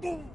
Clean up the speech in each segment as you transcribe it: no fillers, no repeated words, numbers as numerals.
Boom!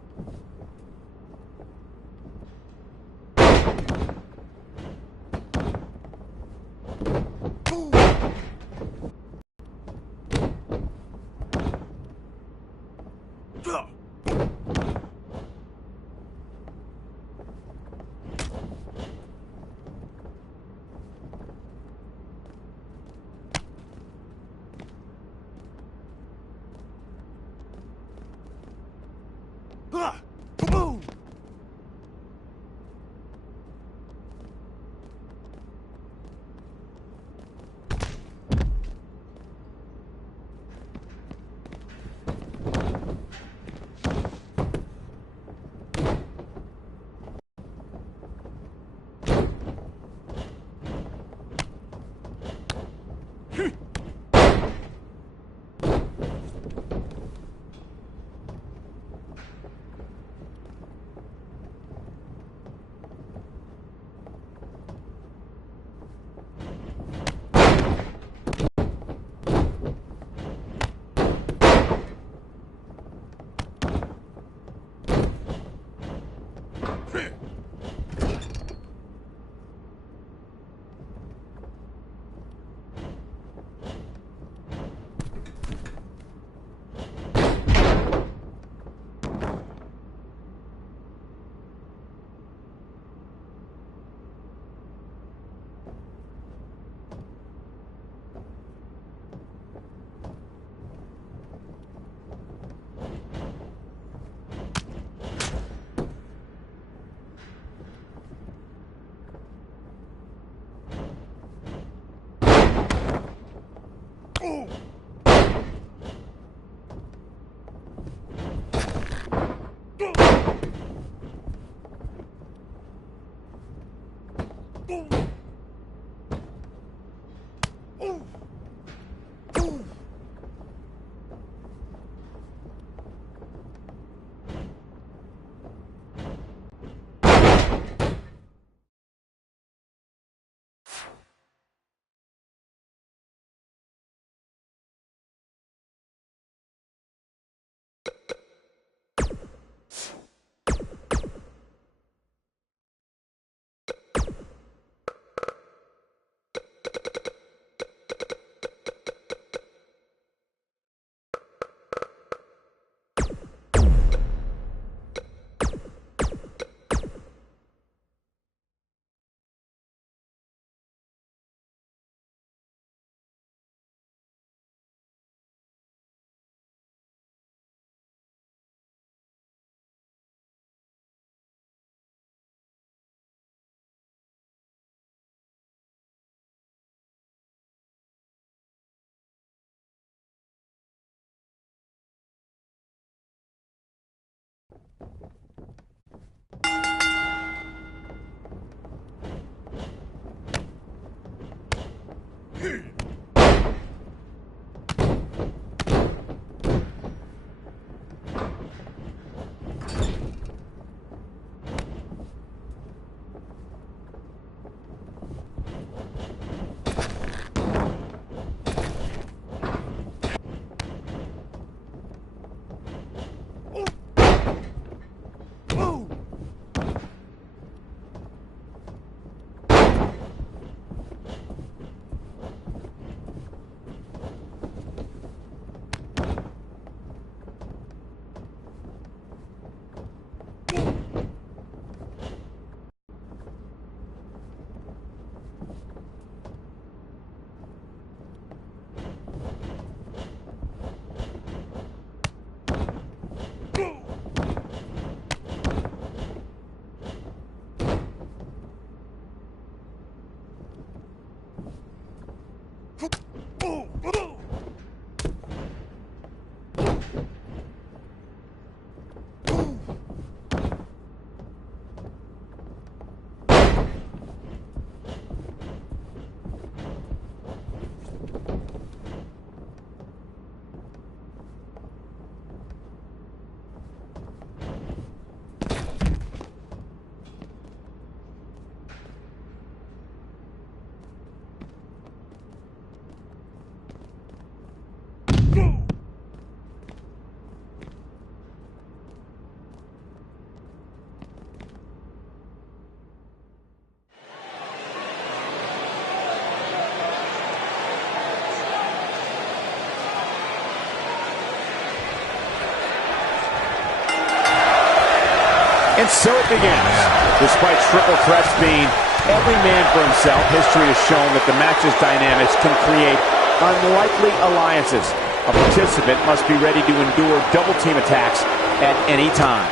And so it begins. Despite triple threats being every man for himself, history has shown that the match's dynamics can create unlikely alliances. A participant must be ready to endure double team attacks at any time.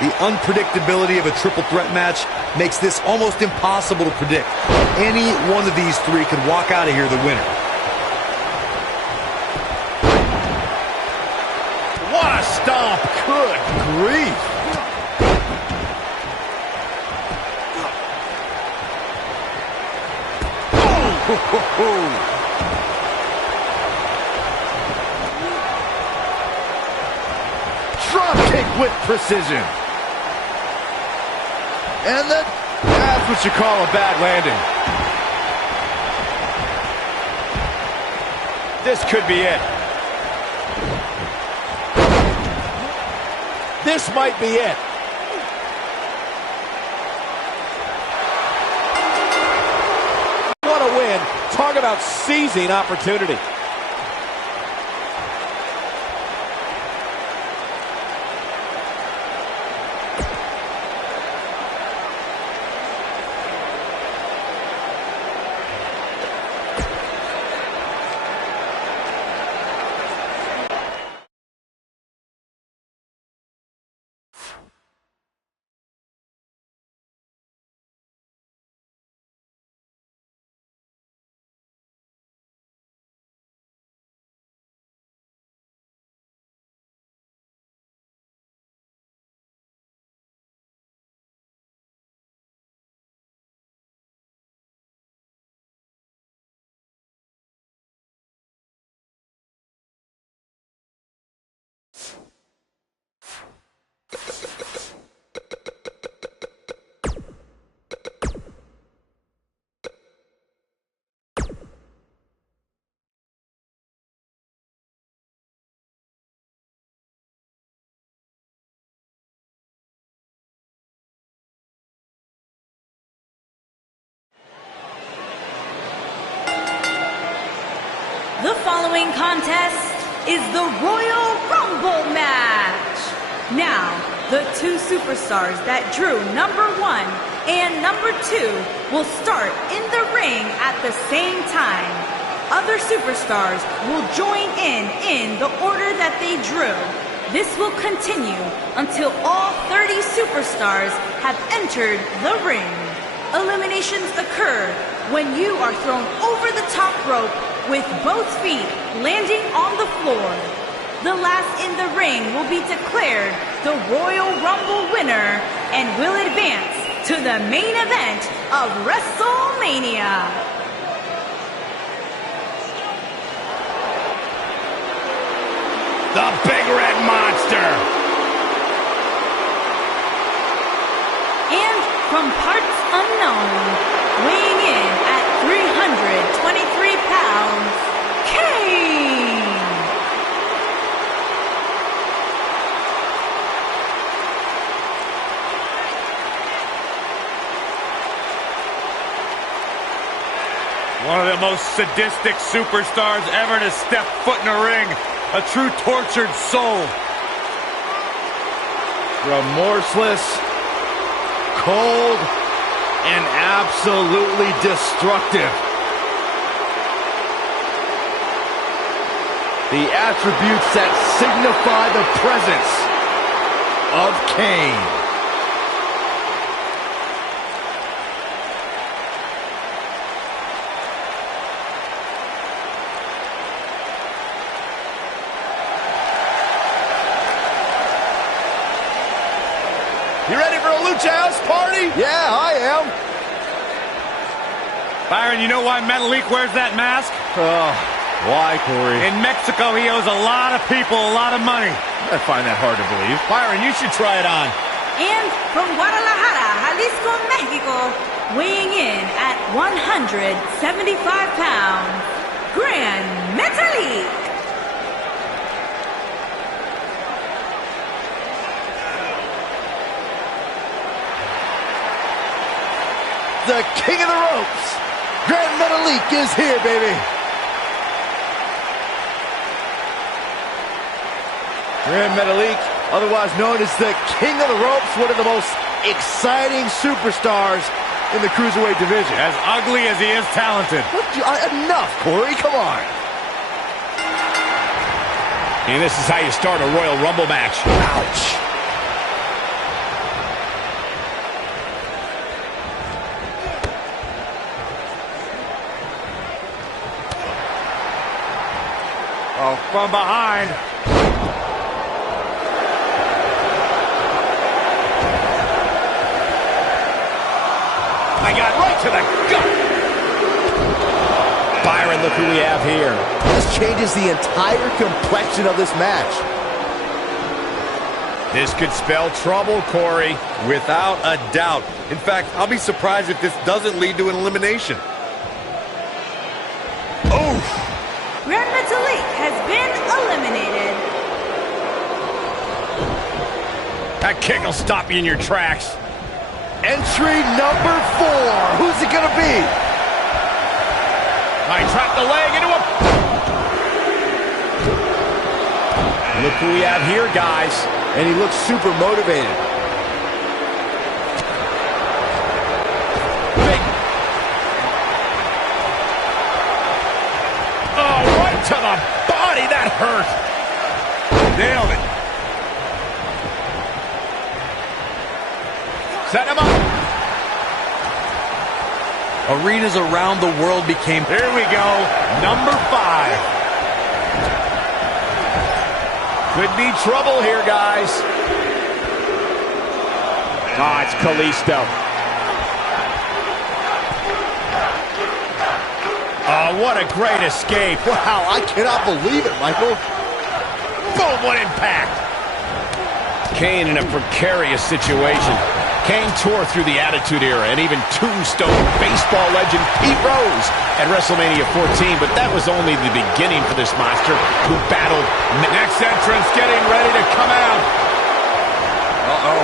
The unpredictability of a triple threat match makes this almost impossible to predict. Any one of these three could walk out of here the winner. What a stomp! Good grief! Drop kick with precision. And that's what you call a bad landing. This could be it. This might be it. What a win. Talk about seizing opportunity. The following contest is the Royal Rumble match. Now, the two superstars that drew number 1 and number 2 will start in the ring at the same time. Other superstars will join in the order that they drew. This will continue until all 30 superstars have entered the ring. Eliminations occur when you are thrown over the top rope with both feet landing on the floor. The last in the ring will be declared the Royal Rumble winner and will advance to the main event of WrestleMania. The Big Red Monster. And from parts unknown, weighing in at 323 pounds, Kane. One of the most sadistic superstars ever to step foot in a ring. A true tortured soul. Remorseless, cold, and absolutely destructive. The attributes that signify the presence of Kane. You ready for a Lucha House party? Yeah, I am. Byron, you know why Metalik wears that mask? Oh, why, Corey? In Mexico, he owes a lot of people a lot of money. I find that hard to believe. Byron, you should try it on. And from Guadalajara, Jalisco, Mexico, weighing in at 175 pounds, Gran Metalik. The king of the ropes, Gran Metalik is here, baby. Gran Metalik otherwise known as the King of the Ropes, one of the most exciting superstars in the Cruiserweight division. As ugly as he is talented. Enough, Corey, come on. And this is how you start a Royal Rumble match. Ouch. Oh, from behind. I got right to the gut. Byron, look who we have here. This changes the entire complexion of this match. This could spell trouble, Corey. Without a doubt. In fact, I'll be surprised if this doesn't lead to an elimination. Oh! Grand Metalik has been eliminated. That kick will stop you in your tracks. Entry number 4. Who's it gonna be? I trapped the leg into a... Look who we have here, guys. And he looks super motivated. Big. Oh, right to the body. That hurt. Nailed it. Set him up. Arenas around the world became... Here we go. Number 5. Could be trouble here, guys. Ah, it's Kalisto. Oh, what a great escape. Wow, I cannot believe it, Michael. Boom, what impact. Kane in a precarious situation. Kane tore through the Attitude Era and even tombstone baseball legend Pete Rose at WrestleMania 14, but that was only the beginning for this monster who battled. Next entrance getting ready to come out. Uh-oh.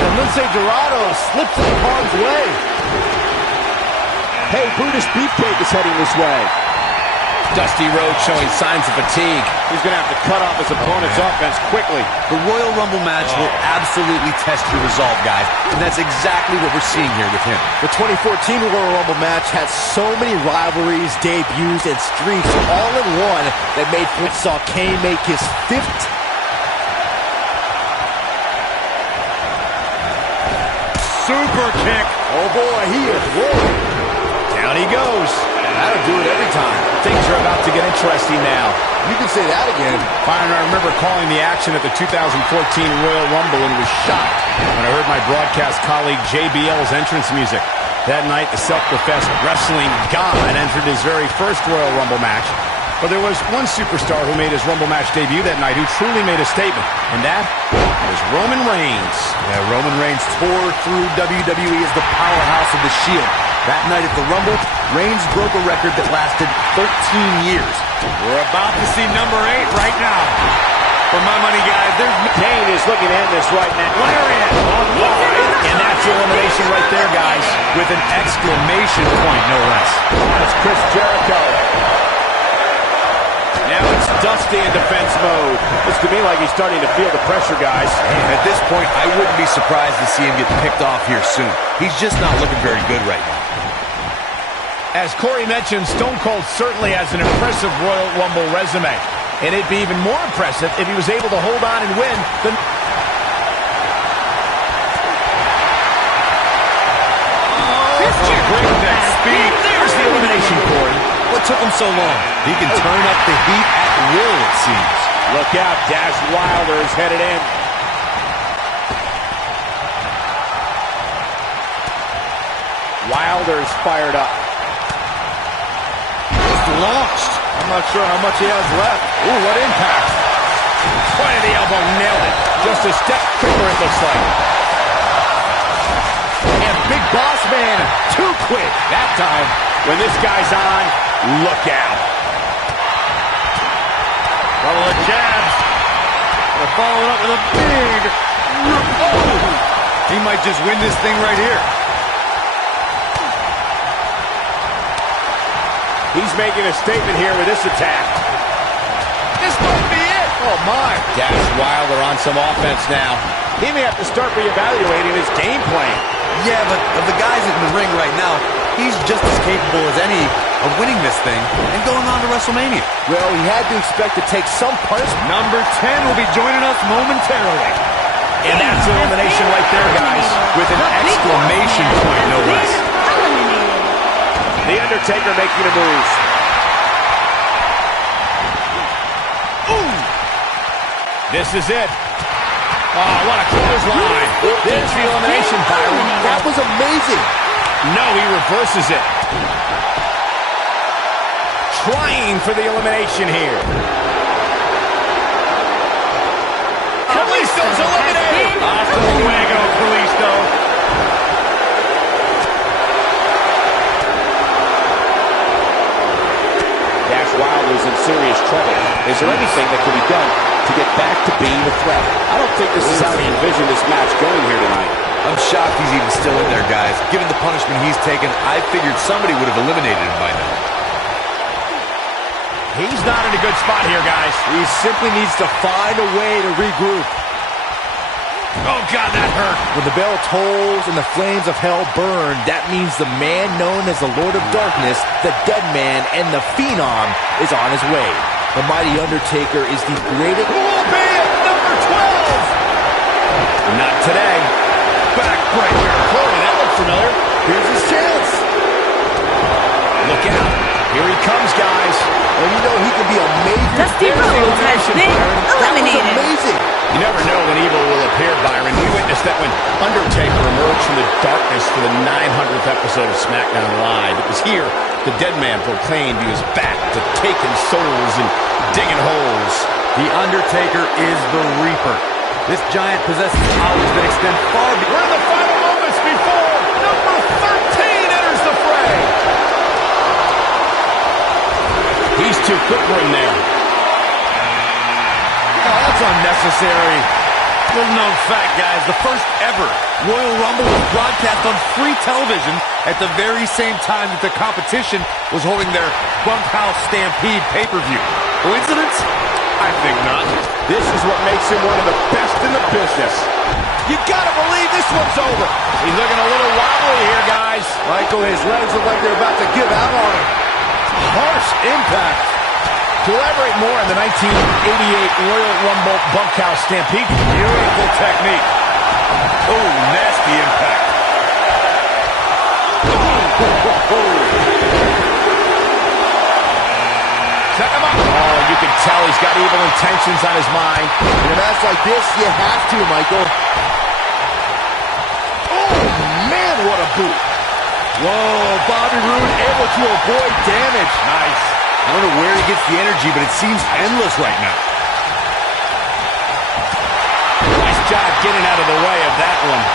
And Lindsay Dorado slips in harm's way. Hey, Buddhist Beefcake is heading this way. Dusty Rhodes showing signs of fatigue. He's going to have to cut off his opponent's offense quickly. The Royal Rumble match will absolutely test your resolve, guys. And that's exactly what we're seeing here with him. The 2014 Royal Rumble match had so many rivalries, debuts, and streaks all in one that made saw Kane make his 5th. Super kick. Oh boy, he is rolling. Down he goes. That'll do it every time. Things are about to get interesting now. You can say that again. Byron, I remember calling the action at the 2014 Royal Rumble and was shocked when I heard my broadcast colleague JBL's entrance music. That night, the self-professed wrestling god entered his very first Royal Rumble match. But there was one superstar who made his Rumble match debut that night who truly made a statement, and that was Roman Reigns. Yeah, Roman Reigns tore through WWE as the powerhouse of the Shield. That night at the Rumble, Reigns broke a record that lasted 13 years. We're about to see number 8 right now. For my money, guys, there's... Kane is looking at this right now. Lariat on And that's elimination right there, guys. With an exclamation point, no less. That's Chris Jericho. Now it's Dusty in defense mode. Looks to me like he's starting to feel the pressure, guys. And at this point, I wouldn't be surprised to see him get picked off here soon. He's just not looking very good right now. As Corey mentioned, Stone Cold certainly has an impressive Royal Rumble resume. And it'd be even more impressive if he was able to hold on and win the... breakneck speed. There's the elimination, Corey. What took him so long? He can turn up the heat at will, it seems. Look out, Dash Wilder is headed in. Wilder's fired up. Just launched. I'm not sure how much he has left. Ooh, what impact. Point of the elbow, nailed it. Just a step quicker, it looks like. And Big Boss Man, too quick that time. When this guy's on, look out. Couple of jabs. They're following up with a big... Oh! He might just win this thing right here. He's making a statement here with this attack. This might be it. Oh, my. Dash Wilder on some offense now. He may have to start reevaluating his game plan. Yeah, but of the guys in the ring right now, he's just as capable as any of winning this thing and going on to WrestleMania. Well, he had to expect to take some punishment. Number 10 will be joining us momentarily. And that's elimination right there, guys, with an exclamation point, no less. The Undertaker making a move. Ooh. This is it. Oh, what a clothesline. There's the elimination, Byron. That was amazing. No, he reverses it. Trying for the elimination here. Kalisto's eliminated. Hasta luego, Kalisto. Dash Wilder's in serious trouble. Is there anything that can be done to get back to being a threat? I don't think this is how he envisioned this match going here tonight. I'm shocked he's even still in there, guys. Given the punishment he's taken, I figured somebody would have eliminated him by now. He's not in a good spot here, guys. He simply needs to find a way to regroup. Oh, God, that hurt. When the bell tolls and the flames of hell burn, that means the man known as the Lord of Darkness, the Dead Man, and the Phenom is on his way. The mighty Undertaker is the greatest... Who will be at number 12? Not today. Backbreaker. Corey, that looked familiar. Here's his chance. Look out. Here he comes, guys. Well, you know he can be a major... Dusty Rhodes has been eliminated. That was amazing. You never know when evil will appear, Byron. We witnessed that when Undertaker emerged from the darkness for the 900th episode of SmackDown Live. It was here the Dead Man proclaimed he was back to taking souls and digging holes. The Undertaker is the Reaper. This giant possesses powers that extend far beyond... We're in the final moments before number 13 enters the fray. He's too quick for him there. Oh, that's unnecessary. Little known fact, guys, the first ever Royal Rumble was broadcast on free television at the very same time that the competition was holding their Bunkhouse Stampede pay-per-view. Coincidence? I think not. This is what makes him one of the best in the business. You gotta believe this one's over. He's looking a little wobbly here, guys. Michael, his legs look like they're about to give out on him. Harsh impact. To elaborate more on the 1988 Royal Rumble Bunkhouse Stampede. Beautiful technique. Oh, nasty impact. Set him up. Oh, you can tell he's got evil intentions on his mind. In a match like this, you have to, Michael. Oh, man, what a boot. Whoa, Bobby Roode able to avoid damage. Nice. I don't know where he gets the energy, but it seems endless right now. Nice job getting out of the way of that one.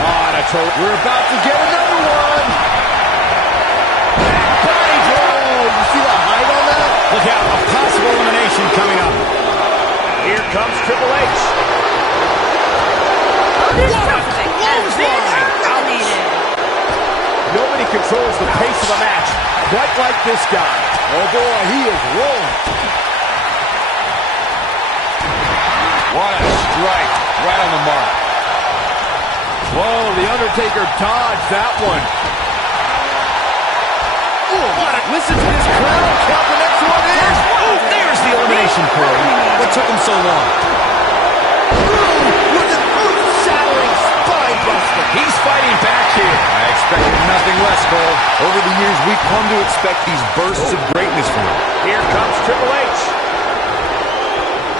Oh, and I told you, we're about to get another one. Body blow. You see the height on that? Look out, a possible elimination coming up. Here comes Triple H. Otis Perfect has been eliminated. Nobody controls the pace of a match quite like this guy. Oh boy, he is rolling. What a strike. Right on the mark. Whoa, The Undertaker dodged that one. Ooh, listen to this crowd count. The next one is. Oh, there's the elimination, Corey. What took him so long? Ooh, with an earth-shattering spine buster. He's fighting back here. I expected nothing less, Cole. Over the years, we've come to expect these bursts of greatness from him. Here comes Triple H.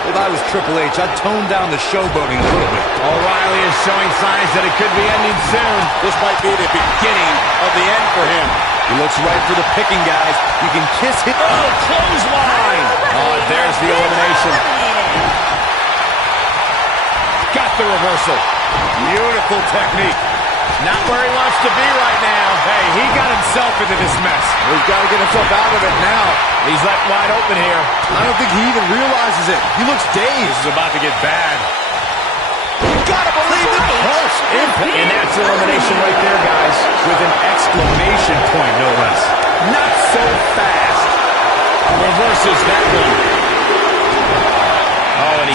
If I was Triple H, I'd tone down the showboating a little bit. O'Reilly is showing signs that it could be ending soon. This might be the beginning of the end for him. He looks right for the picking, guys. You can kiss him. Oh, clothesline! Oh, there's the elimination. Got the reversal. Beautiful technique. Not where he wants to be right now. Hey, he got himself into this mess. He's got to get himself out of it now. He's left wide open here. I don't think he even realizes it. He looks dazed. This is about to get bad. You gotta believe it. Harsh impact. And that's elimination right there, guys. With an exclamation point, no less. Not so fast. Reverses that one.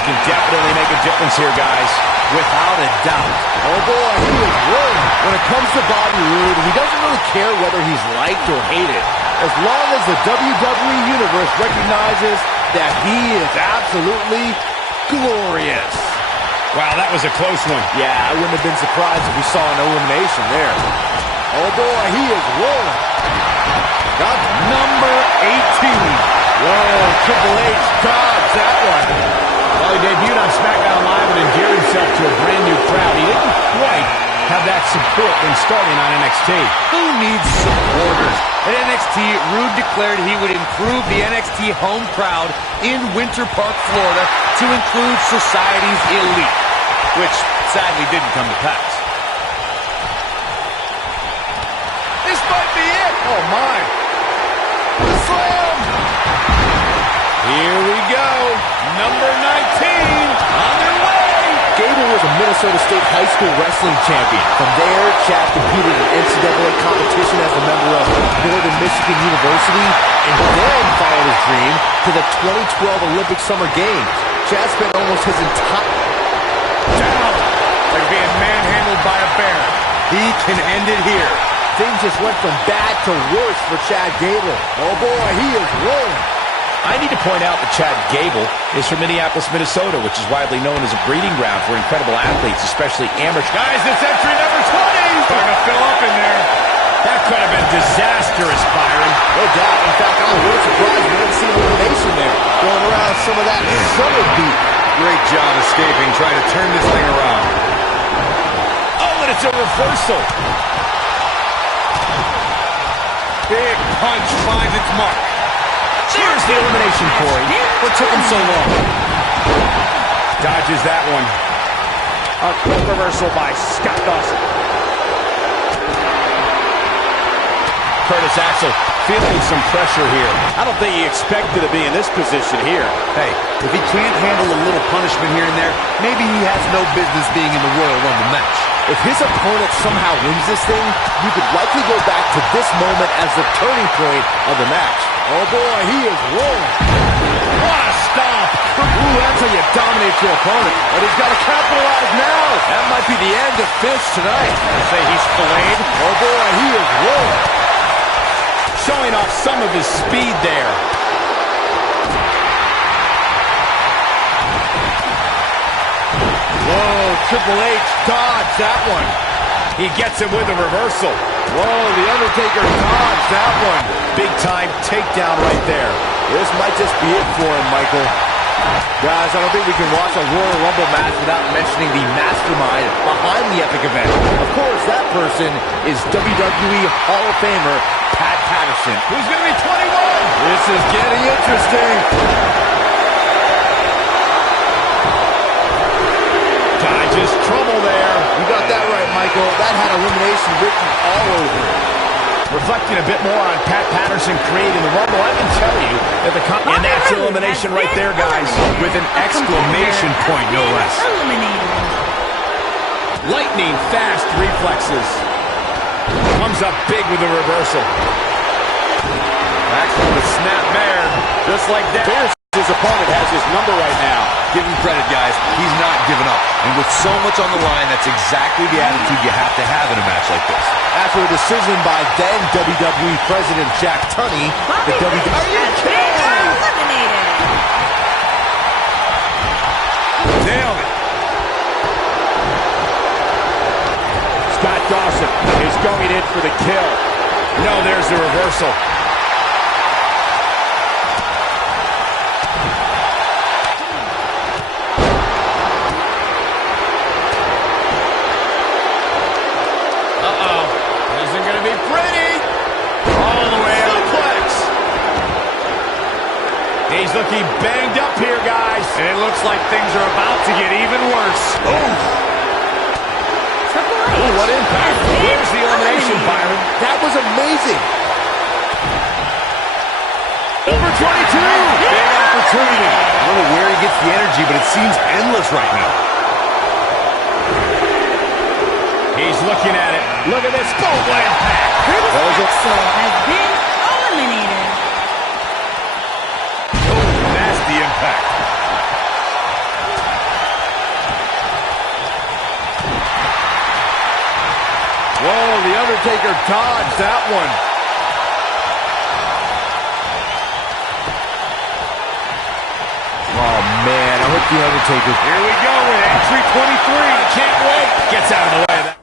can definitely make a difference here, guys. Without a doubt. Oh boy, he is rolling. When it comes to Bobby Roode, he doesn't really care whether he's liked or hated, as long as the WWE Universe recognizes that he is absolutely glorious. Wow, that was a close one. Yeah, I wouldn't have been surprised if we saw an elimination there. Oh boy, he is rolling. Got number 18. Whoa, Triple H dodged that one. Well, he debuted on SmackDown Live and endeared himself to a brand new crowd. He didn't quite have that support when starting on NXT. Who needs supporters? At NXT, Roode declared he would improve the NXT home crowd in Winter Park, Florida, to include society's elite, which sadly didn't come to pass. This might be it. Oh, my. The slam. Here we go. Number 19 on their way. Gable was a Minnesota State high school wrestling champion. From there, Chad competed in NCAA competition as a member of Northern Michigan University, and then followed his dream to the 2012 Olympic Summer Games. Chad spent almost his entire... Down, like being manhandled by a bear. He can end it here. Things just went from bad to worse for Chad Gable. Oh boy, he is rolling. I need to point out that Chad Gable is from Minneapolis, Minnesota, which is widely known as a breeding ground for incredible athletes, especially amateur. Guys, this entry number 20. Starting to fill up in there. That could have been disastrous, Byron. No doubt. In fact, I'm a little surprised we didn't see an elimination there. Going around some of that summer beat. Great job escaping, trying to turn this thing around. Oh, and it's a reversal. Big punch finds its mark. Here's the elimination, Corey. What took him so long? Dodges that one. A quick reversal by Scott Dawson. Curtis Axel feeling some pressure here. I don't think he expected to be in this position here. Hey, if he can't handle a little punishment here and there, maybe he has no business being in the Royal Rumble match. If his opponent somehow wins this thing, you could likely go back to this moment as the turning point of the match. Oh boy, he is rolling. What a stomp. Ooh, that's how you dominate your opponent. But he's got to capitalize now. That might be the end of Fish tonight. I say he's filleted. Oh boy, he is rolling. Showing off some of his speed there. Whoa, Triple H dodged that one. He gets him with a reversal. Whoa, The Undertaker dodged that one. Big time takedown right there. This might just be it for him, Michael. Guys, I don't think we can watch a Royal Rumble match without mentioning the mastermind behind the epic event. Of course, that person is WWE Hall of Famer Pat Patterson. Who's going to be 21? This is getting interesting. Dodges trouble there. You got that right, Michael. That had elimination written all over it. Reflecting a bit more on Pat Patterson creating the Rumble, I can tell you that and that's elimination right there, guys, with an exclamation point, no less. Lightning fast reflexes. Comes up big with the reversal. Back from the snap there, just like that. His opponent has his number right now. Give him credit, guys. He's not giving up. And with so much on the line, that's exactly the attitude you have to have in a match like this. After a decision by then WWE President Jack Tunney, the WWE has been eliminated. Nailed it. Scott Dawson is going in for the kill. No, there's the reversal. He's looking banged up here, guys. And it looks like things are about to get even worse. Oh, what impact. Where's the elimination, Byron? That was amazing. Number 22. Big opportunity. I don't know where he gets the energy, but it seems endless right now. He's looking at it. Look at this. Boom, what impact. Gelloxel has been eliminated. Nasty impact. Whoa, The Undertaker dodged that one. Oh, man, I hope The Undertaker... Here we go with entry 23. I can't wait. Gets out of the way of that.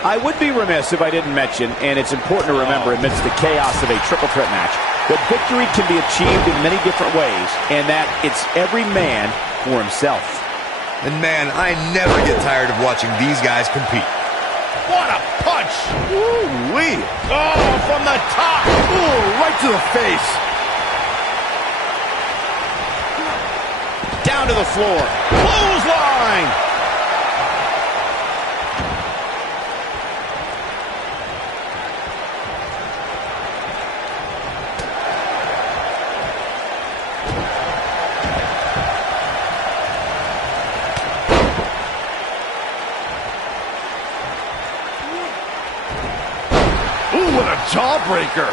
I would be remiss if I didn't mention, and it's important to remember amidst the chaos of a triple threat match, that victory can be achieved in many different ways, and that it's every man for himself. And man, I never get tired of watching these guys compete. What a punch! Woo-wee! Oh, from the top! Ooh, right to the face! Down to the floor. Clothesline! jawbreaker.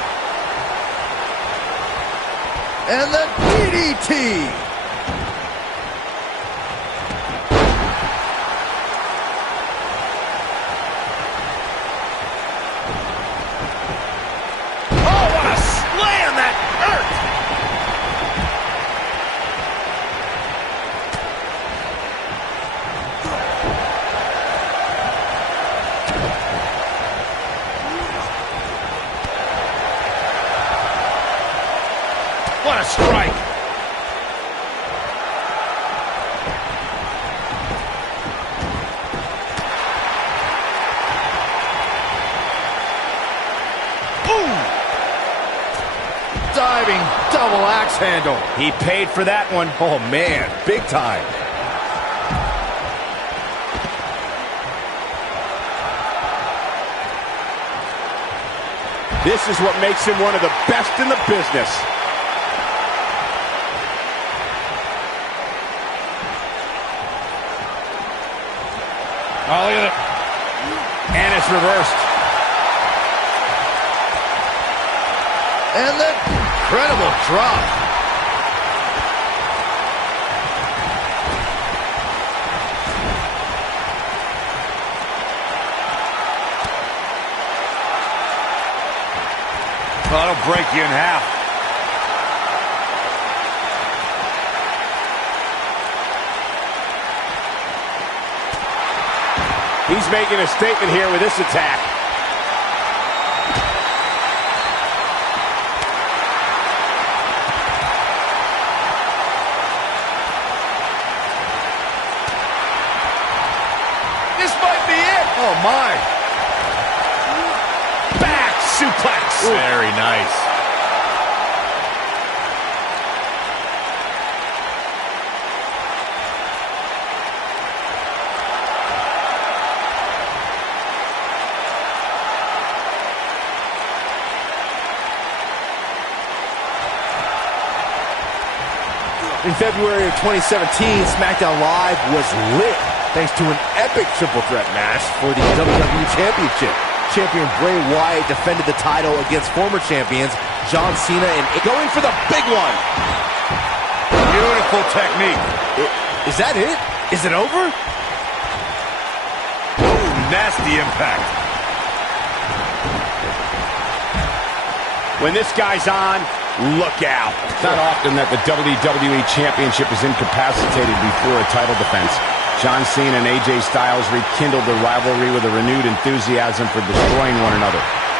And the DDT. Oh, what a slam! That hurt! What a strike! Diving double axe handle. He paid for that one. Oh, man, big time. This is what makes him one of the best in the business. Oh, look at it. And it's reversed. And the incredible drop. Oh, that'll break you in half. He's making a statement here with this attack. This might be it. Oh, my. Back suplex. Ooh. Very nice. In February of 2017, SmackDown Live was lit thanks to an epic triple threat match for the WWE Championship. Champion Bray Wyatt defended the title against former champions John Cena and going for the big one. Beautiful technique. Is that it? Is it over? Ooh, nasty impact. When this guy's on, look out. It's not often that the WWE Championship is incapacitated before a title defense. John Cena and AJ Styles rekindled the rivalry with a renewed enthusiasm for destroying one another.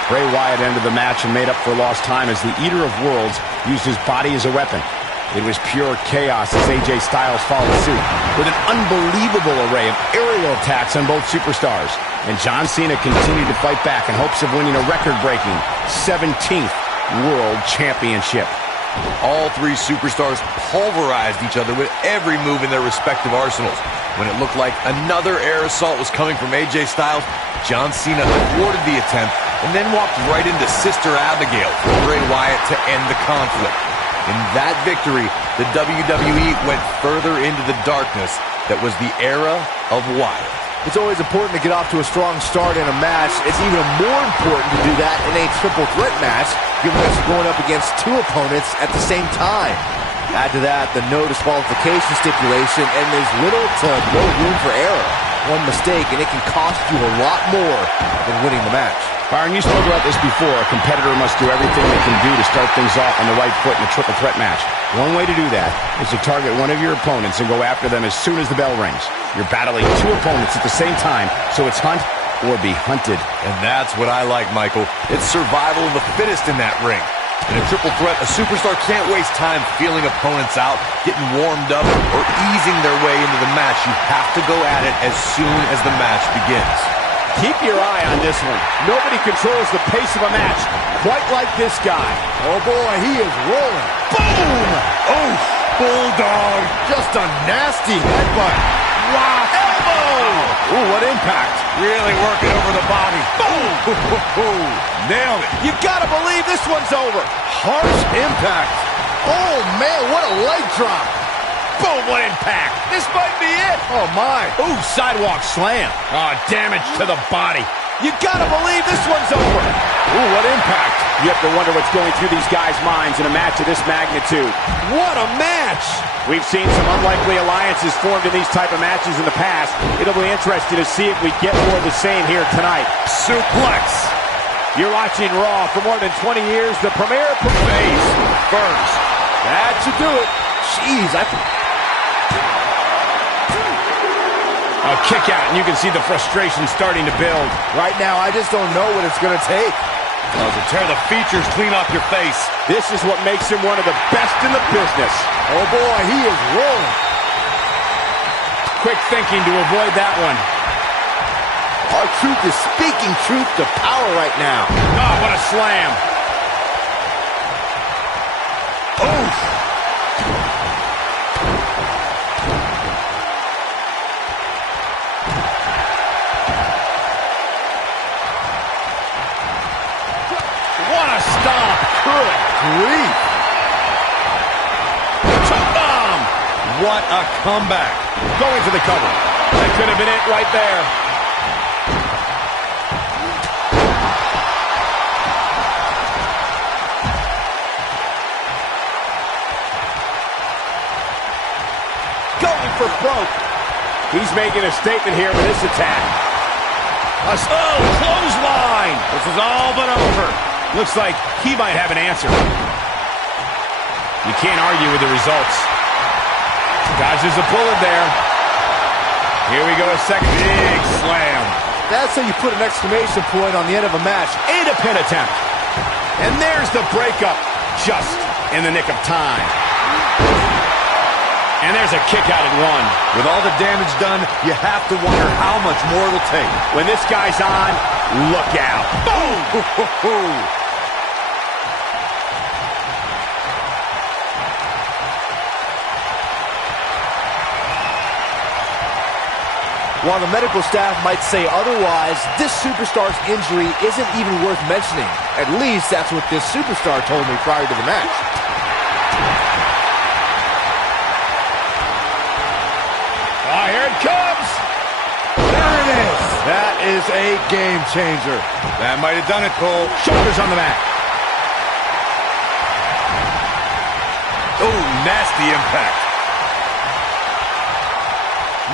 Bray Wyatt ended the match and made up for lost time as the Eater of Worlds used his body as a weapon. It was pure chaos as AJ Styles followed suit with an unbelievable array of aerial attacks on both superstars. And John Cena continued to fight back in hopes of winning a record-breaking 17th World Championship. All three superstars pulverized each other with every move in their respective arsenals. When it looked like another air assault was coming from AJ Styles, John Cena thwarted the attempt and then walked right into Sister Abigail for Bray Wyatt to end the conflict. In that victory, the WWE went further into the darkness that was the era of Wyatt. It's always important to get off to a strong start in a match. It's even more important to do that in a triple threat match, given us going up against two opponents at the same time. Add to that the no disqualification stipulation, and there's little to no room for error. One mistake, and it can cost you a lot more than winning the match. Byron, you spoke about this before. A competitor must do everything they can do to start things off on the right foot in a triple threat match. One way to do that is to target one of your opponents and go after them as soon as the bell rings. You're battling two opponents at the same time, so it's hunt or be hunted. And that's what I like, Michael. It's survival of the fittest in that ring. In a triple threat, a superstar can't waste time feeling opponents out, getting warmed up, or easing their way into the match. You have to go at it as soon as the match begins. Keep your eye on this one. Nobody controls the pace of a match quite like this guy. Oh boy, he is rolling. Boom! Oh, bulldog! Just a nasty headbutt. Wow! Elbow! Ooh, what impact. Really working over the body. Boom! Nailed it. You gotta believe this one's over. Harsh impact. Oh man, what a leg drop. Boom, what impact. This might be it. Oh my. Ooh, sidewalk slam. Oh, damage to the body. You gotta believe this one's over. Ooh, what impact. You have to wonder what's going through these guys' minds in a match of this magnitude. What a match. We've seen some unlikely alliances formed in these type of matches in the past. It'll be interesting to see if we get more of the same here tonight. Suplex. You're watching Raw. For more than 20 years, the premier Face first. That should do it. Jeez, A kick out, and you can see the frustration starting to build. right now, I just don't know what it's gonna take. Oh, to tear the features clean off your face. This is what makes him one of the best in the business. Oh boy, he is rolling. Quick thinking to avoid that one. R-Truth is speaking truth to power right now. Oh, what a slam. Oof. What a stomp. Good grief. Choke bomb. What a comeback. Going for the cover. That could have been it right there. Going for broke. He's making a statement here with this attack. Clothesline. This is all but over. Looks like he might have an answer. You can't argue with the results. Dodges a bullet there. Here we go, a second Big slam. That's how you put an exclamation point on the end of a match. and a pin attempt. And there's the breakup, just in the nick of time. And there's a kick out at one. With all the damage done, you have to wonder how much more it'll take. When this guy's on, look out. Boom! While the medical staff might say otherwise, this superstar's injury isn't even worth mentioning. At least that's what this superstar told me prior to the match. Ah, here it comes. There it is. That is a game changer. That might have done it, Cole. Shoulders on the mat. Oh, nasty impact.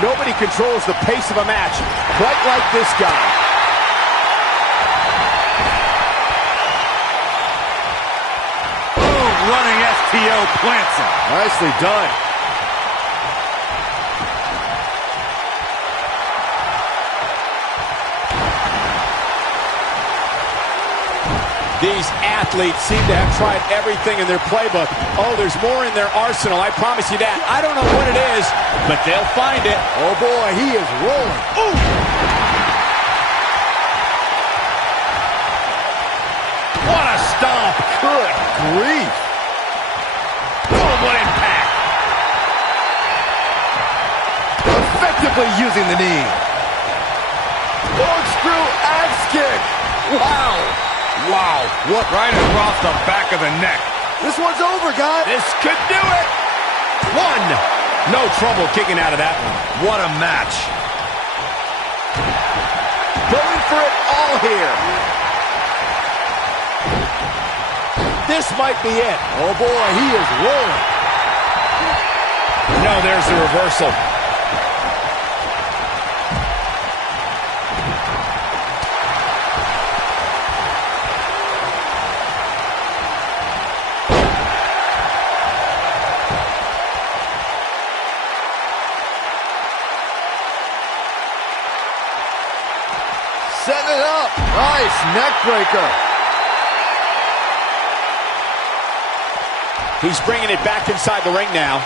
Nobody controls the pace of a match quite like this guy. Boom, running STO plants him. Nicely done. These athletes seem to have tried everything in their playbook. Oh, there's more in their arsenal, I promise you that. I don't know what it is, but they'll find it. Oh boy, he is rolling. Ooh! What a stomp. Good grief. Oh, what impact. Effectively using the knee. Corkscrew axe kick. Wow. Wow, what right across the back of the neck. This one's over, guys. This could do it. One. No trouble kicking out of that one. What a match. Going for it all here. This might be it. Oh boy, he is rolling. No, there's the reversal. Setting it up. Nice neck breaker. He's bringing it back inside the ring now.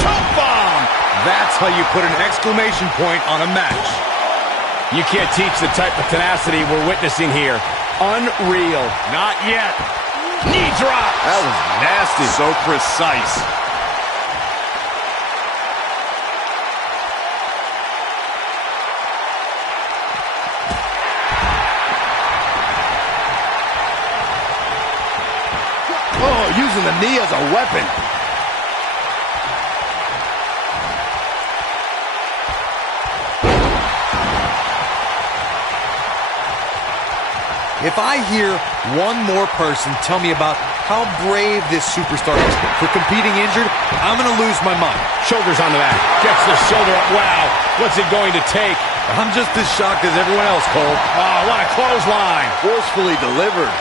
Choke bomb. That's how you put an exclamation point on a match. You can't teach the type of tenacity we're witnessing here. Unreal. Not yet. Knee drop. That was nasty. So precise. Oh, using the knee as a weapon. If I hear one more person tell me about how brave this superstar is for competing injured, I'm going to lose my mind. Shoulders onto that. Gets the shoulder up. Wow. What's it going to take? I'm just as shocked as everyone else, Cole. Oh, what a clothesline. Forcefully delivered.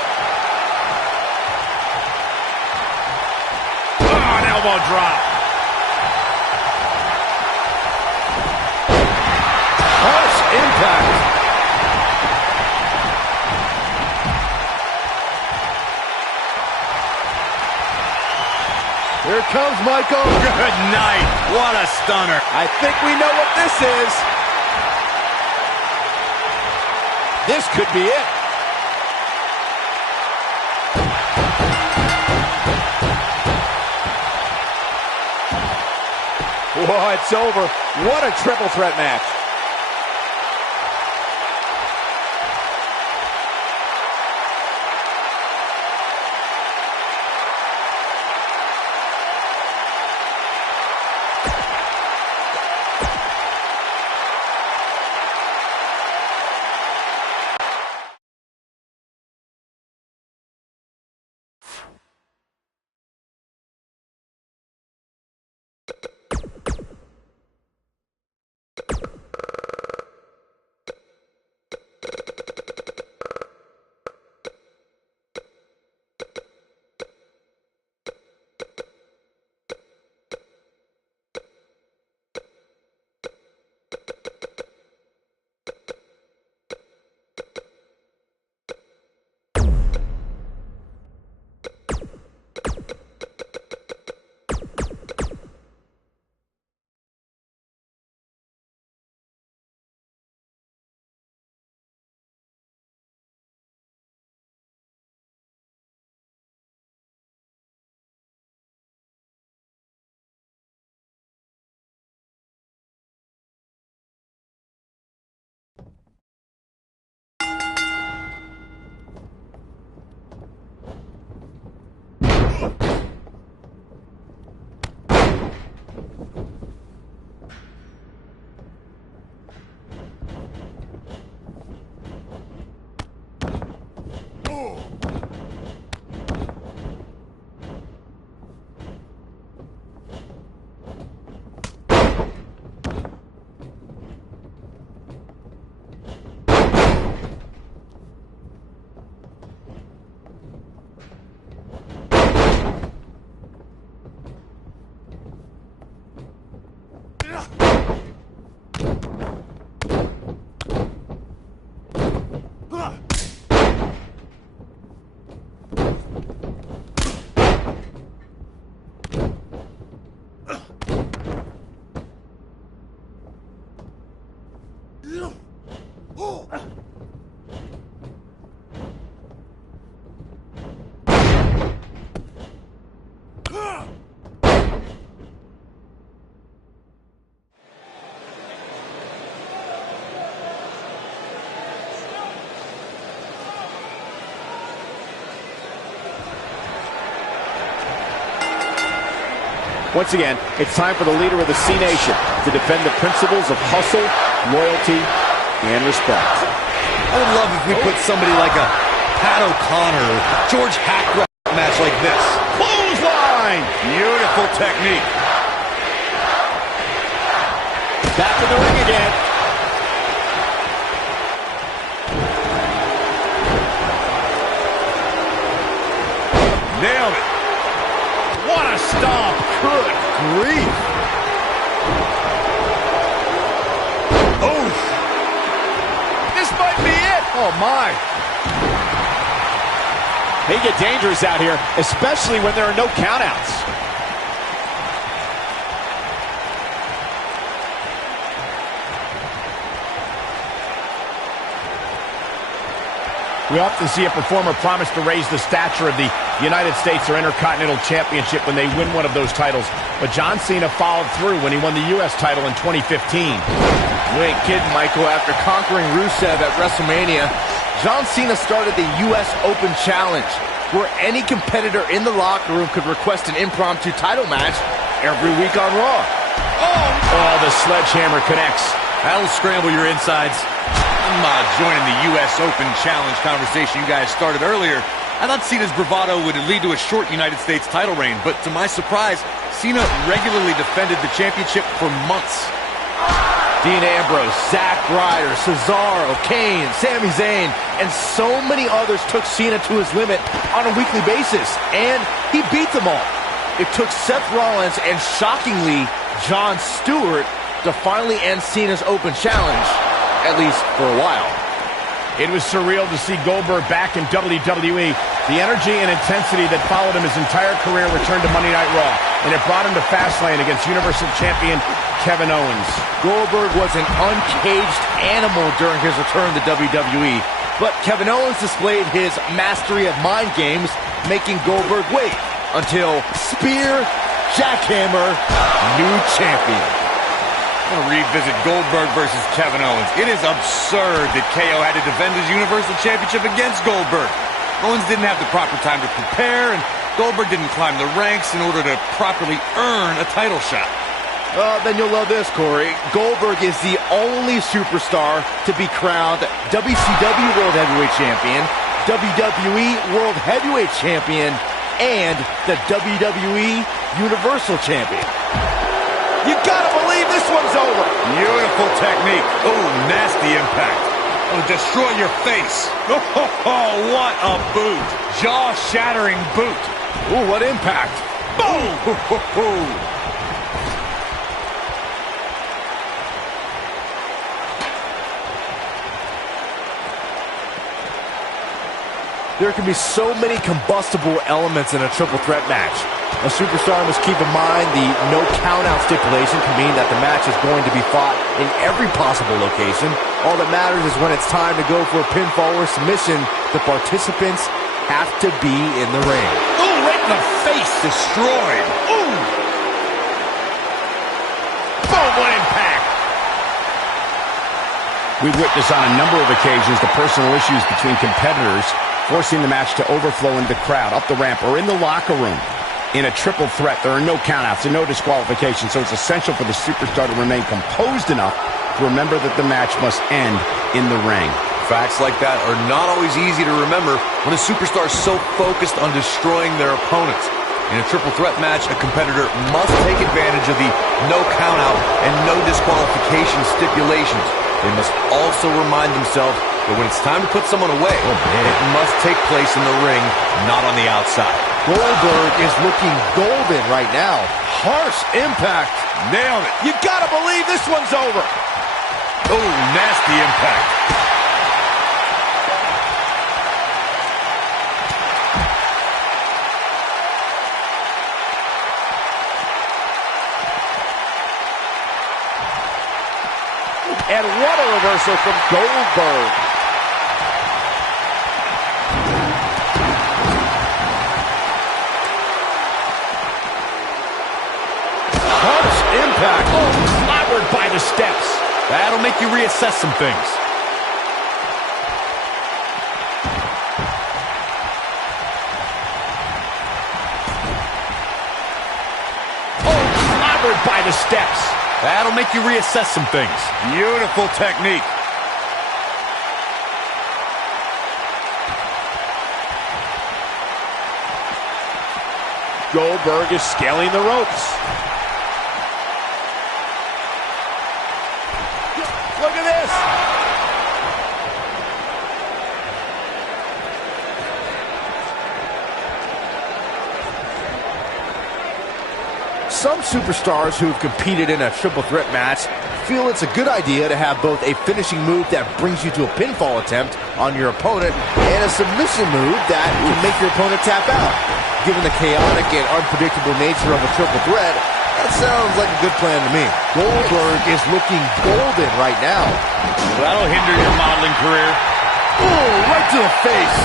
Oh, an elbow drop. Harsh impact. Here comes Michael. Good night. What a stunner. I think we know what this is. This could be it. Whoa, it's over. What a triple threat match. Once again, it's time for the leader of the C Nation to defend the principles of hustle, loyalty, and respect. I would love if we put somebody like a Pat O'Connor or George Hackrock match like this. Clothesline! Beautiful technique. Back in the ring again. Nailed it. What a stomp. Good grief. Oh. This might be it. Oh, my. They get dangerous out here, especially when there are no countouts. We often see a performer promise to raise the stature of the United States or Intercontinental Championship when they win one of those titles. But John Cena followed through when he won the U.S. title in 2015. You ain't kidding, Michael. After conquering Rusev at WrestleMania, John Cena started the U.S. Open Challenge, where any competitor in the locker room could request an impromptu title match every week on Raw. Oh, the sledgehammer connects. That'll scramble your insides. I'm joining the U.S. Open Challenge conversation you guys started earlier. I thought Cena's bravado would lead to a short United States title reign, but to my surprise, Cena regularly defended the championship for months. Dean Ambrose, Zack Ryder, Cesaro, Kane, Sami Zayn, and so many others took Cena to his limit on a weekly basis, and he beat them all. It took Seth Rollins and, shockingly, Jon Stewart to finally end Cena's Open Challenge, at least for a while. It was surreal to see Goldberg back in WWE. The energy and intensity that followed him his entire career returned to Monday Night Raw, and it brought him to Fastlane against Universal Champion Kevin Owens. Goldberg was an uncaged animal during his return to WWE, but Kevin Owens displayed his mastery of mind games, making Goldberg wait until spear, jackhammer, new champion. I'm going to revisit Goldberg versus Kevin Owens. It is absurd that KO had to defend his Universal Championship against Goldberg. Owens didn't have the proper time to prepare, and Goldberg didn't climb the ranks in order to properly earn a title shot. Then you'll love this, Corey. Goldberg is the only superstar to be crowned WCW World Heavyweight Champion, WWE World Heavyweight Champion, and the WWE Universal Champion. You gotta believe this one's over. Beautiful technique. Oh, nasty impact. It'll destroy your face. Oh, what a boot. Jaw-shattering boot. Ooh, what impact. Boom. There can be so many combustible elements in a triple threat match. A superstar must keep in mind the no count-out stipulation can mean that the match is going to be fought in every possible location. All that matters is when it's time to go for a pinfall or submission, the participants have to be in the ring. Ooh, right in the face. Destroyed. Ooh. Boom, what impact. We've witnessed on a number of occasions the personal issues between competitors forcing the match to overflow into the crowd, up the ramp, or in the locker room. In a triple threat, there are no countouts and no disqualifications, so it's essential for the superstar to remain composed enough to remember that the match must end in the ring. Facts like that are not always easy to remember when a superstar is so focused on destroying their opponents. In a triple threat match, a competitor must take advantage of the no countout and no disqualification stipulations. They must also remind themselves that when it's time to put someone away, it must take place in the ring, not on the outside. Goldberg is looking golden right now. Harsh impact. Nailed it. You gotta believe this one's over. Oh, nasty impact. And what a reversal from Goldberg. Harsh impact. Oh, clobbered by the steps. That'll make you reassess some things. Oh, clobbered by the steps. That'll make you reassess some things. Beautiful technique. Goldberg is scaling the ropes. Look at this. Some superstars who've competed in a triple threat match feel it's a good idea to have both a finishing move that brings you to a pinfall attempt on your opponent and a submission move that can make your opponent tap out. Given the chaotic and unpredictable nature of a triple threat, that sounds like a good plan to me. Goldberg is looking golden right now. That'll hinder your modeling career. Ooh, right to the face.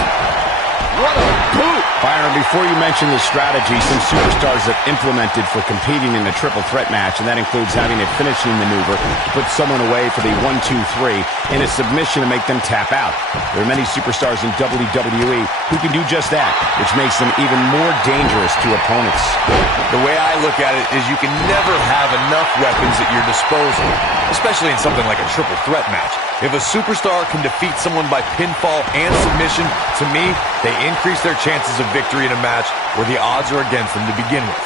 What a boot. Byron, before you mention the strategy some superstars have implemented for competing in a triple threat match, and that includes having a finishing maneuver to put someone away for the 1-2-3 and a submission to make them tap out. There are many superstars in WWE who can do just that, which makes them even more dangerous to opponents. The way I look at it is you can never have enough weapons at your disposal, especially in something like a triple threat match. If a superstar can defeat someone by pinfall and submission, to me, they increase their chances of victory in a match where the odds are against them to begin with.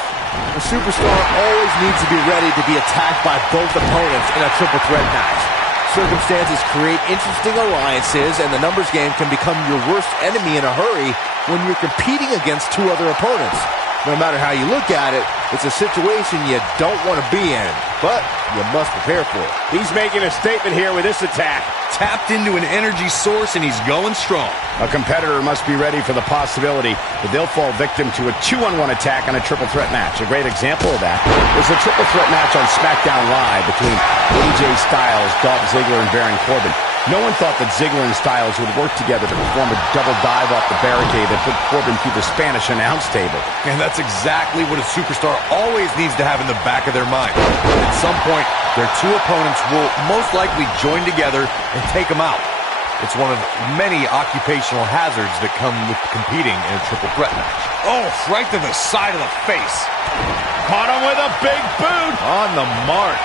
A superstar always needs to be ready to be attacked by both opponents in a triple threat match. Circumstances create interesting alliances, and the numbers game can become your worst enemy in a hurry when you're competing against two other opponents. No matter how you look at it, it's a situation you don't want to be in, but you must prepare for it. He's making a statement here with this attack. Tapped into an energy source, and he's going strong. A competitor must be ready for the possibility that they'll fall victim to a 2-on-1 attack on a triple threat match. A great example of that is the triple threat match on SmackDown Live between AJ Styles, Dolph Ziggler, and Baron Corbin. No one thought that Ziggler and Styles would work together to perform a double dive off the barricade that put Corbin through the Spanish announce table. And that's exactly what a superstar always needs to have in the back of their mind. At some point, their two opponents will most likely join together and take them out. It's one of many occupational hazards that come with competing in a triple threat match. Oh, right to the side of the face. Caught him with a big boot. On the mark.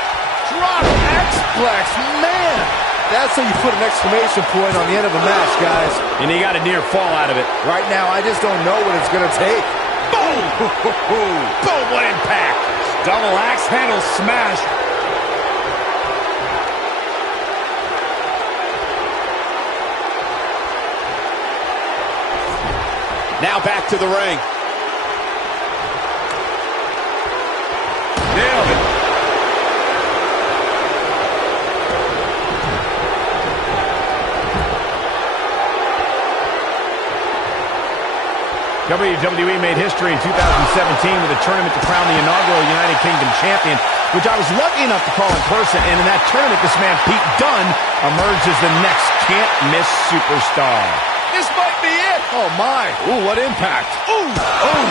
Drop X-Plex, man! That's how you put an exclamation point on the end of a match, guys. And he got a near fall out of it. Right now, I just don't know what it's going to take. Boom! Boom, what impact! Double axe handle smash. Now back to the ring. Nailed it. WWE made history in 2017 with a tournament to crown the inaugural United Kingdom champion, which I was lucky enough to call in person. And in that tournament, this man, Pete Dunne, emerged as the next can't-miss superstar. This might be it. Oh, my. Ooh, what impact. Ooh. Ooh.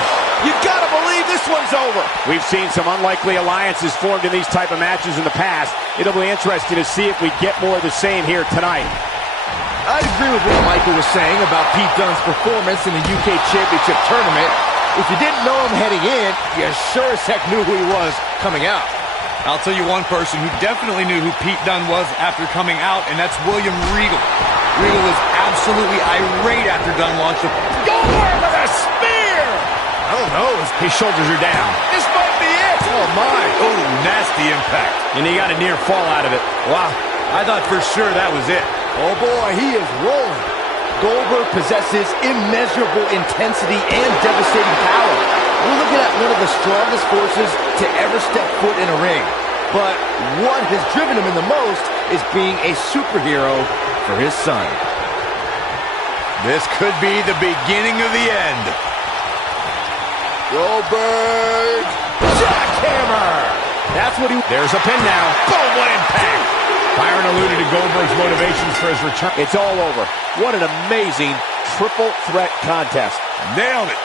You gotta believe this one's over. We've seen some unlikely alliances formed in these type of matches in the past. It'll be interesting to see if we get more of the same here tonight. I'd agree with what Michael was saying about Pete Dunne's performance in the UK Championship Tournament. If you didn't know him heading in, you sure as heck knew who he was coming out. I'll tell you one person who definitely knew who Pete Dunne was after coming out, and that's William Regal. Regal was absolutely irate after Dunne launched a Goldberg with a spear! I don't know. His shoulders are down. This might be it. Oh, my. oh, nasty impact. And he got a near fall out of it. Wow, I thought for sure that was it. Oh, boy, he is rolling. Goldberg possesses immeasurable intensity and devastating power. We're looking at one of the strongest forces to ever step foot in a ring. But what has driven him in the most is being a superhero for his son. This could be the beginning of the end. Goldberg, jackhammer. That's what he... There's a pin now. Boom, what impact. Byron alluded to Goldberg's motivations for his return. It's all over. What an amazing triple threat contest. Nailed it.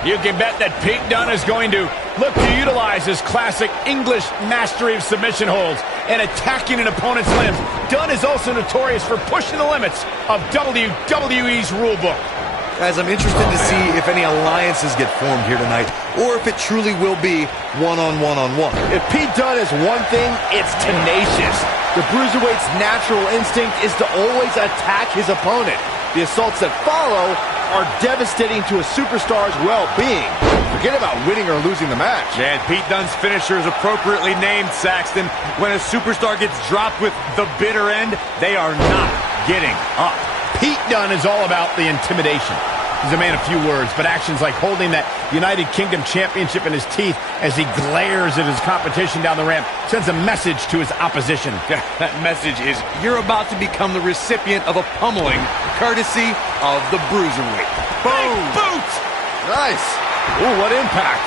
You can bet that Pete Dunne is going to look to utilize his classic English mastery of submission holds and attacking an opponent's limbs. Dunne is also notorious for pushing the limits of WWE's rulebook. Guys, I'm interested to see if any alliances get formed here tonight, or if it truly will be one-on-one-on-one. If Pete Dunne is one thing, it's tenacious. The Bruiserweight's natural instinct is to always attack his opponent. The assaults that follow are devastating to a superstar's well-being. Forget about winning or losing the match. And Pete Dunne's finisher is appropriately named, Saxton. When a superstar gets dropped with the bitter end, they are not getting up. Pete Dunne is all about the intimidation. He's a man of few words, but actions like holding that United Kingdom Championship in his teeth as he glares at his competition down the ramp sends a message to his opposition. That message is, you're about to become the recipient of a pummeling, courtesy of the Bruiserweight. Boom! Big boot! Nice. Ooh, what impact.